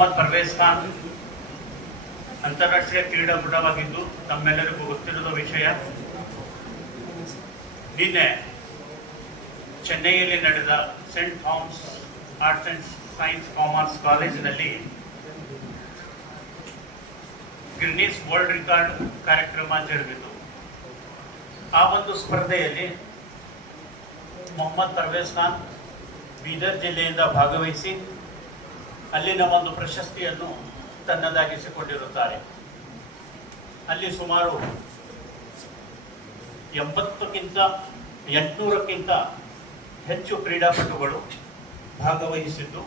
ಮೊಹಮ್ಮದ್ ಪರ್ವೇಜ್ ಖಾನ್ ಅಂತಾರಾಷ್ಟ್ರೀಯ ಕ್ರೀಡಾಪಟುವಾಗಿದ್ದು ತಮ್ಮೆಲ್ಲರಿಗೂ ಗೊತ್ತಿರುವ ವಿಷಯ. ನಿನ್ನೆ ಚೆನ್ನೈಯಲ್ಲಿ ನಡೆದ Saint Thomas arts and science commerce ಕಾಲೇಜಿನಲ್ಲಿ ಗಿನ್ನಿಸ್ ವರ್ಲ್ಡ್ ರೆಕಾರ್ಡ್ ಕಾರ್ಯಕ್ರಮ ಜರುಗಿತು. ಆ ಒಂದು ಸ್ಪರ್ಧೆಯಲ್ಲಿ ಮೊಹಮ್ಮದ್ ಪರ್ವೇಜ್ ಖಾನ್ ಬೀದರ್ ಜಿಲ್ಲೆಯಿಂದ ಭಾಗವಹಿಸಿ ಅಲ್ಲಿನ ಒಂದು ಪ್ರಶಸ್ತಿಯನ್ನು ತನ್ನದಾಗಿಸಿಕೊಂಡಿರುತ್ತಾರೆ. ಅಲ್ಲಿ ಸುಮಾರು 800ಕ್ಕಿಂತ ಹೆಚ್ಚು ಕ್ರೀಡಾಪಟುಗಳು ಭಾಗವಹಿಸಿದ್ದು,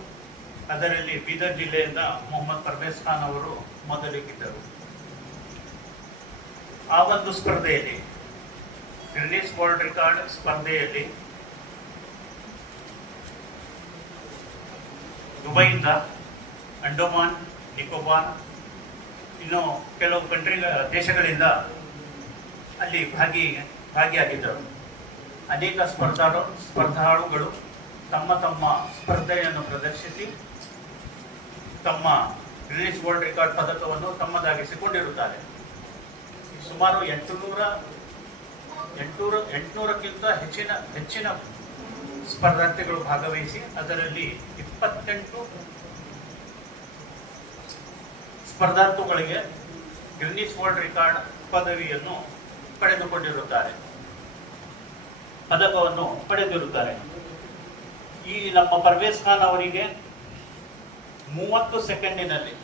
ಅದರಲ್ಲಿ ಬೀದರ್ ಜಿಲ್ಲೆಯಿಂದ ಮೊಹಮ್ಮದ್ ಪರ್ವೇಜ್ ಖಾನ್ ಅವರು ಮೊದಲಿಗಿದ್ದರು. ಆ ಒಂದು ಸ್ಪರ್ಧೆಯಲ್ಲಿ ಗಿನ್ನಿಸ್ ವರ್ಲ್ಡ್ ರೆಕಾರ್ಡ್ ಸ್ಪರ್ಧೆಯಲ್ಲಿ ದುಬೈಯಿಂದ, ಅಂಡಮಾನ್ ನಿಕೋಬಾರ್, ಇನ್ನು ಕೆಲವು ದೇಶಗಳಿಂದ ಅಲ್ಲಿ ಭಾಗಿಯಾಗಿದ್ದರು. ಅನೇಕ ಸ್ಪರ್ಧಾಳುಗಳು ತಮ್ಮ ತಮ್ಮ ಸ್ಪರ್ಧೆಯನ್ನು ಪ್ರದರ್ಶಿಸಿ ತಮ್ಮ ಗಿನ್ನಿಸ್ ವರ್ಲ್ಡ್ ರೆಕಾರ್ಡ್ ಪದಕವನ್ನು ತಮ್ಮದಾಗಿಸಿಕೊಂಡಿರುತ್ತಾರೆ. ಸುಮಾರು 800ಕ್ಕಿಂತ ಹೆಚ್ಚಿನ ಸ್ಪರ್ಧಾರ್ಥಿಗಳು ಭಾಗವಹಿಸಿ ಅದರಲ್ಲಿ 28 ಸ್ಪರ್ಧಾರ್ಥಿಗಳಿಗೆ ಗಿನ್ನಿಸ್ ವರ್ಲ್ಡ್ ರೆಕಾರ್ಡ್ ಪದಕವನ್ನು ಪಡೆದಿರುತ್ತಾರೆ. ಈ ನಮ್ಮ ಪರ್ವೇಜ್ ಖಾನ್ ಅವರಿಗೆ 30 ಸೆಕೆಂಡಿನಲ್ಲಿ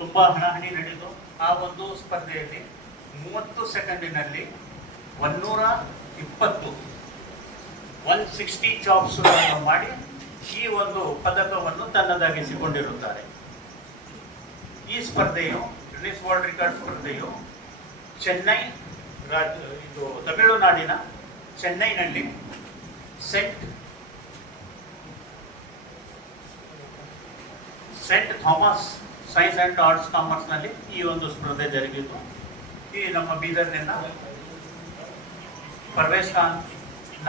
ತುಂಬಾ ಹಣಾಹಣಿ ನಡೆದು ಆ ಒಂದು ಸ್ಪರ್ಧೆಯಲ್ಲಿ 30 ಸೆಕೆಂಡಿನಲ್ಲಿ 160 ಚಾಪ್ಸ್ ಮಾಡಿ ಈ ಒಂದು ಪದಕವನ್ನು ತನ್ನದಾಗಿಸಿಕೊಂಡಿರುತ್ತಾರೆ. ಈ ಸ್ಪರ್ಧೆಯು ಗಿನ್ನಿಸ್ ವರ್ಲ್ಡ್ ರೆಕಾರ್ಡ್ ಸ್ಪರ್ಧೆಯು ತಮಿಳುನಾಡಿನ ಚೆನ್ನೈನಲ್ಲಿ Saint Thomas science and arts ಕಾಮರ್ಸ್ನಲ್ಲಿ ಈ ಒಂದು ಸ್ಪರ್ಧೆ ಜರುಗಿತು. ಈ ನಮ್ಮ ಬೀದರ್ನಿಂದ ಪರ್ವೇಜ್ ಖಾನ್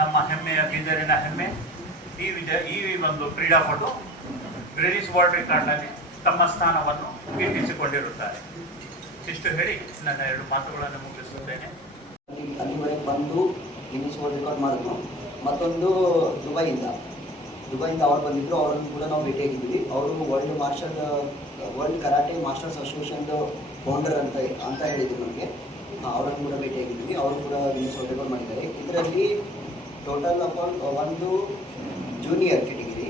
ನಮ್ಮ ಹೆಮ್ಮೆಯ ಬೀದರಿನ ಹೆಮ್ಮೆ. ಈ ಒಂದು ಕ್ರೀಡಾಪಟು ಗಿನ್ನಿಸ್ ವರ್ಲ್ಡ್ ರೆಕಾರ್ಡ್ನಲ್ಲಿ ತಮ್ಮ ಸ್ಥಾನವನ್ನು ಗಿಟ್ಟಿಸಿಕೊಂಡಿರುತ್ತಾರೆ. ಇಷ್ಟು ಹೇಳಿ ನನ್ನ 2 ಮಾತುಗಳನ್ನು ಮುಗಿಸುತ್ತೇನೆ. ಅಲ್ಲಿವರೆಗೆ ಬಂದು ಗಿನ್ನಿಸ್ ವರ್ಲ್ಡ್ ರೆಕಾರ್ಡ್ ಮಾಡಿದ್ರು. ಮತ್ತೊಂದು ದುಬೈಯಿಂದ ಅವ್ರು ಬಂದಿದ್ರು. ಅವರನ್ನು ಕೂಡ ನಾವು ಭೇಟಿಯಾಗಿದ್ವಿ. ಅವರು world karate masters association founder ಅಂತ ಹೇಳಿದ್ರು ನಮಗೆ. ಅವರನ್ನು ಕೂಡ ಭೇಟಿಯಾಗಿದ್ವಿ. ಅವರು ಕೂಡ ಗಿನ್ನಿಸ್ ವರ್ಲ್ಡ್ ರೆಕಾರ್ಡ್ ಮಾಡಿದ್ದಾರೆ. ಇದರಲ್ಲಿ ಟೋಟಲ್ ಒಂದು ಜೂನಿಯರ್ ಕೆಟಗಿರಿ,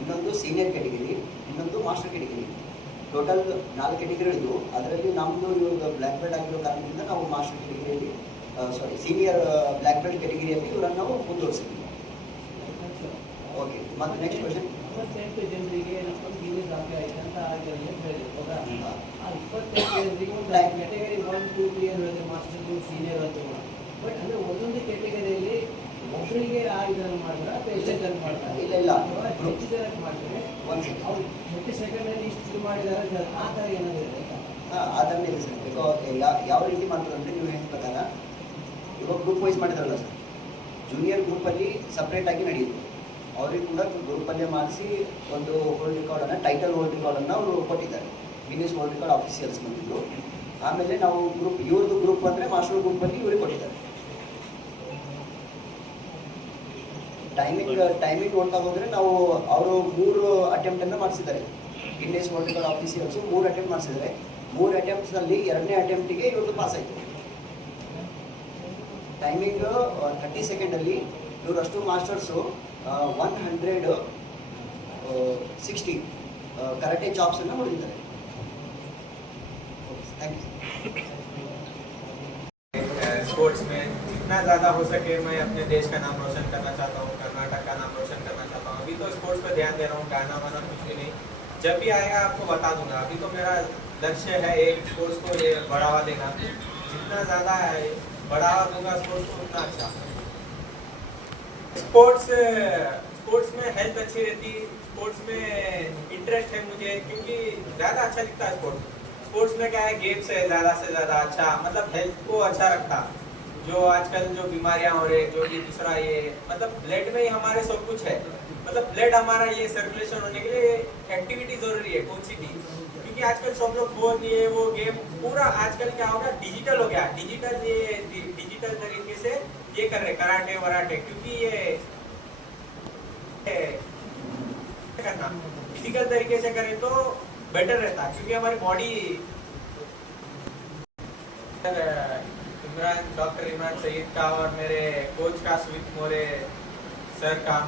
ಇನ್ನೊಂದು ಸೀನಿಯರ್ ಕೆಟಗಿರಿ, ಇನ್ನೊಂದು ಮಾಸ್ಟರ್ ಕೆಟಗಿರಿ, ಟೋಟಲ್ 4 ಕೆಟಗಿರಿಗಳಿದ್ವು. ಅದರಲ್ಲಿ ನಮ್ಮದು ಇವಾಗ ಬ್ಲ್ಯಾಕ್ ಬೆಲ್ಟ್ ಆಗಿರೋ ಕಾರಣದಿಂದ ನಾವು ಮಾಸ್ಟರ್ ಕೆಟಗಿರಿಯಲ್ಲಿ ಸೀನಿಯರ್ ಬ್ಲ್ಯಾಕ್ ಬೆಲ್ಟ್ ಕೆಟಗಿರಿಯಲ್ಲಿ ಇವರನ್ನು ನಾವು ಮುಂದುವರಿಸಿದ್ವಿ. ಓಕೆ, ಮತ್ತು ನೆಕ್ಸ್ಟ್ ಕ್ವೆಶನ್. 28 ಜನರಿಗೆ ಗಿನ್ನಿಸ್ ದಾಖಲೆ ಆಯ್ತು ಅಂತ ಹೇಳಿದ್ರು. ಹೌದಾ? ಆ 28 ಜನರಿಗೆ ಒಂದು ಕ್ಯಾಟಗರಿ 1, 2, 3 ಹೇಳಿದ್ರೆ ಮಾಸ್ಟರ್, ಸೀನಿಯರ್ ಅಂತ. ಬಟ್ ಅಂದರೆ ಒಂದೊಂದು ಕ್ಯಾಟಗರಿಯಲ್ಲಿ ಒಬ್ಬರಿಗೆ ಇದನ್ನು ಮಾಡಿದ್ರೆ ಅಥವಾ ಎಷ್ಟು ಜನ ಮಾಡ್ತಾರೆ? ಇಲ್ಲ ಹೆಚ್ಚು ಜನಕ್ಕೆ ಮಾಡ್ತಾರೆ. ಅವ್ರು 30 ಸೆಕೆಂಡಲ್ಲಿ ಇಷ್ಟು ಮಾಡಿದ್ದಾರೆ ಆ ಥರ ಏನಾದರೂ ಇದೆ? ಆ ಥರನೇ ಇದೆ ಸರ್. ಯಾವ ರೀತಿ ಮಾಡ್ತಾರೆ ಅಂದರೆ, ನೀವು ಹೇಳಿದ ಪ್ರಕಾರ ಇವಾಗ ಗ್ರೂಪ್ ವೈಸ್ ಮಾಡಿದಾರಲ್ಲ ಸರ್, ಜೂನಿಯರ್ ಗ್ರೂಪಲ್ಲಿ ಸಪ್ರೇಟಾಗಿ ನಡೆಯುತ್ತೆ. ಅವ್ರಿಗೆ ಕೂಡ ಗ್ರೂಪಲ್ಲೇ ಮಾಡಿಸಿ ಒಂದು ವರ್ಲ್ಡ್ ರೆಕಾರ್ಡನ್ನು, ಟೈಟಲ್ ವರ್ಲ್ಡ್ ರೆಕಾರ್ಡನ್ನು ಅವರು ಕೊಟ್ಟಿದ್ದಾರೆ. ಗಿನ್ನಿಸ್ ವರ್ಲ್ಡ್ ರೆಕಾರ್ಡ್ ಆಫೀಸಿಯಲ್ಸ್ ಬಂದಿದ್ದು. ಆಮೇಲೆ ನಾವು ಇವ್ರದ್ದು ಗ್ರೂಪ್ ಅಂದರೆ ಮಾಸ್ಟರ್ ಗ್ರೂಪಲ್ಲಿ ಇವ್ರಿಗೆ ಕೊಟ್ಟಿದ್ದಾರೆ. ಟೈಮಿಂಗ್ ನೋಡ್ತಾ ಹೋದರೆ ಅವರು 3 ಅಟೆಂಪ್ಟನ್ನು ಮಾಡಿಸಿದ್ದಾರೆ. Guinness world record officials 3 attempt ಮಾಡಿಸಿದ್ದಾರೆ. 3 ಅಟೆಂಪ್ಟ್ಸ್ನಲ್ಲಿ 2ನೇ ಅಟೆಂಪ್ಟಿಗೆ ಇವ್ರದ್ದು ಪಾಸ್ ಆಯಿತು. ಟೈಮಿಂಗ್ 30 ಸೆಕೆಂಡಲ್ಲಿ ಇವರಷ್ಟು ಮಾಸ್ಟರ್ಸು 160 ಕರಾಟೆ ಚಾಪ್ಸನ್ನು ಹೊಡೆದಿದ್ದಾರೆ. Thank you. स्पोर्ट्स में जितना ज़्यादा हो सके मैं अपने देश का नाम रोशन करना चाहता हूँ, कर्नाटक का नाम रोशन करना चाहता हूँ. अभी तो स्पोर्ट्स पर ध्यान दे रहा हूँ, गाना वाना कुछ भी नहीं. जब भी आएगा आपको बता दूंगा. अभी तो मेरा लक्ष्य है एक स्पोर्ट्स को ये बढ़ावा देना. जितना ज़्यादा बढ़ावा दूंगा स्पोर्ट्स को उतना अच्छा. स्पोर्ट्स में हेल्थ अच्छी रहती. स्पोर्ट्स में इंटरेस्ट है मुझे क्योंकि ज़्यादा अच्छा दिखता है स्पोर्ट्स में क्या है, गेम्स है ज़्यादा से ज़्यादा अच्छा, मतलब हेल्थ को अच्छा रखता. जो आजकल जो बीमारियां हो रही है, जो कि दूसरा ये मतलब ब्लड में ही हमारे सब कुछ है. मतलब ब्लड हमारा ये सर्कुलेशन होने के लिए एक्टिविटी जरूरी है कौन सी भी, क्योंकि आजकल सब लोग फोन ये वो गेम पूरा आजकल क्या हो गया डिजिटल हो गया, डिजिटल तरीके से ये कर रहे कराटे वराटे, क्योंकि ये करना फिजिकल तरीके से करें तो बेटर रहता है, क्योंकि हमारी बॉडी डॉक्टर इमरान सईद का और मेरे कोच का सुमित मोरे सर का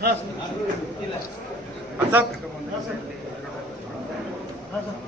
हाँ सर